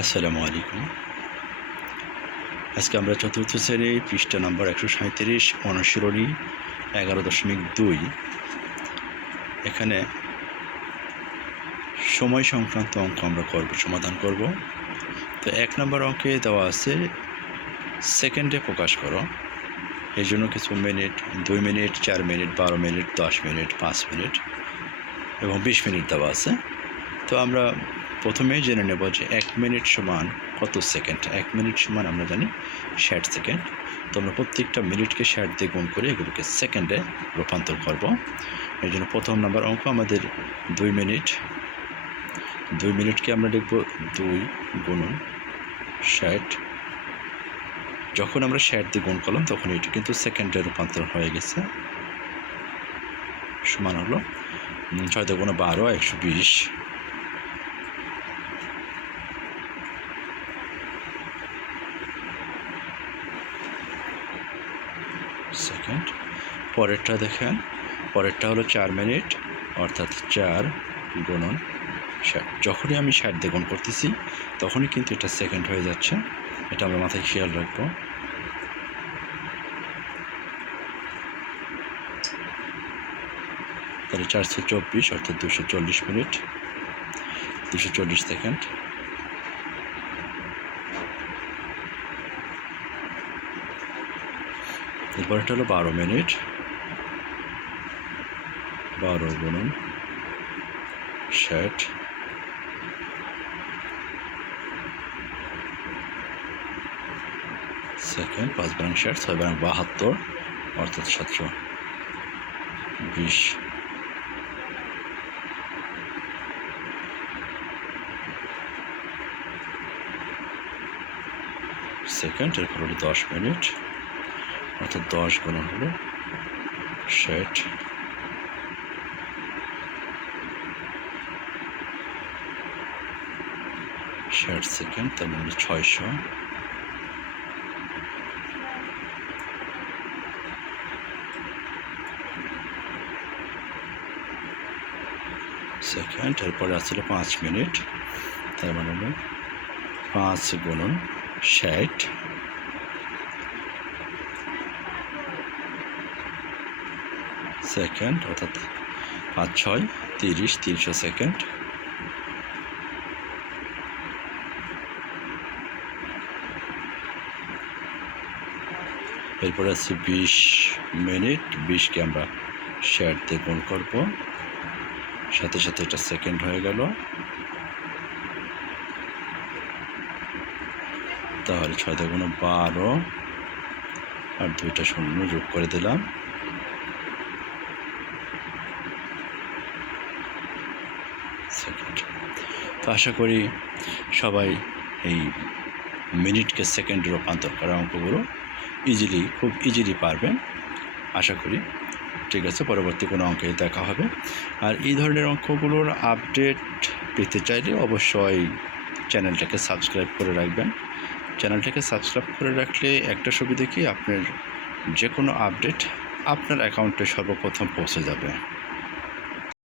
আসসালামু আলাইকুম। আজকে আমরা চতুর্থ শ্রেণীর পৃষ্ঠা নম্বর 137 অনুশীলনী 11.2 এখানে সময় সংক্রান্ত অঙ্ক আমরা সমাধান করব। তো 1 নম্বর অঙ্কে দেওয়া আছে সেকেন্ডে প্রকাশ করো। এর জন্য কিছু minute, 2 minute, 4 minute, 12 minute, 10 minute, 5 minute এবং 20 মিনিট দেওয়া আছে। তো আমরা প্রথমেই জেনে নেব যে 1 মিনিট সমান কত সেকেন্ড। 1 মিনিট সমান আমরা জানি 60 সেকেন্ড। তো আমরা প্রত্যেকটা মিনিটকে 60 দিয়ে গুণ করে এগুলোকে সেকেন্ডে রূপান্তর করব। এই জন্য প্রথম নাম্বার অঙ্ক আমাদের 2 মিনিট। 2 মিনিটকে আমরা লিখব 2 গুণন 60। যখন আমরা 60 দিয়ে গুণ করলাম তখন এটি কিন্তু সেকেন্ডে রূপান্তর হয়ে গেছে। সমান হলো 6 × 12 120 সেকেন্ড। পরেরটা দেখেন, পরেরটা হলো 4 মিনিট, অর্থাৎ 4 গুণন 60। যখনই আমি 60 দিয়ে গুণ করতেছি তখনই কিন্তু এটা সেকেন্ড হয়ে যাচ্ছে। এটা আমরা মাথায় খেয়াল রাখবো। তাহলে 424 অর্থাৎ 240 মিনিট, 240 সেকেন্ড। এরপরটা হলো 12 মিনিট, 12 গুণন 60 সেকেন্ড। 5 × 60 6 × 72 অর্থাৎ 720 সেকেন্ড। এরপর হলো 10 মিনিট, অর্থাৎ 10 গুণন হলো 60 সেকেন্ড। তার মানে 600 সেকেন্ড। এরপরে আসছিল 5 মিনিট, তার মানে হলো 5 গুণন 60 সেকেন্ড, অর্থাৎ 5 × 6 = 30 300 সেকেন্ড। এরপরে আছে 20 মিনিট, 20কে আমরা 60 দিয়ে গুণ করব, সাথে সাথে এটা সেকেন্ড হয়ে গেল। তাহলে 6 × 12 আর 2টা শূন্য যোগ করে দিলাম, সেকেন্ড। তো আশা করি সবাই এই মিনিটকে সেকেন্ডে রূপান্তর করা অঙ্কগুলো খুব ইজিলি পারবেন আশা করি। ঠিক আছে, পরবর্তী কোনো অঙ্কে দেখা হবে। আর এই ধরনের অঙ্কগুলোর আপডেট পেতে চাইলে অবশ্যই চ্যানেলটাকে সাবস্ক্রাইব করে রাখবেন। চ্যানেলটাকে সাবস্ক্রাইব করে রাখলে একটা সুবিধা কি, আপনার যে কোনো আপডেট আপনার অ্যাকাউন্টে সর্বপ্রথম পৌঁছে যাবে।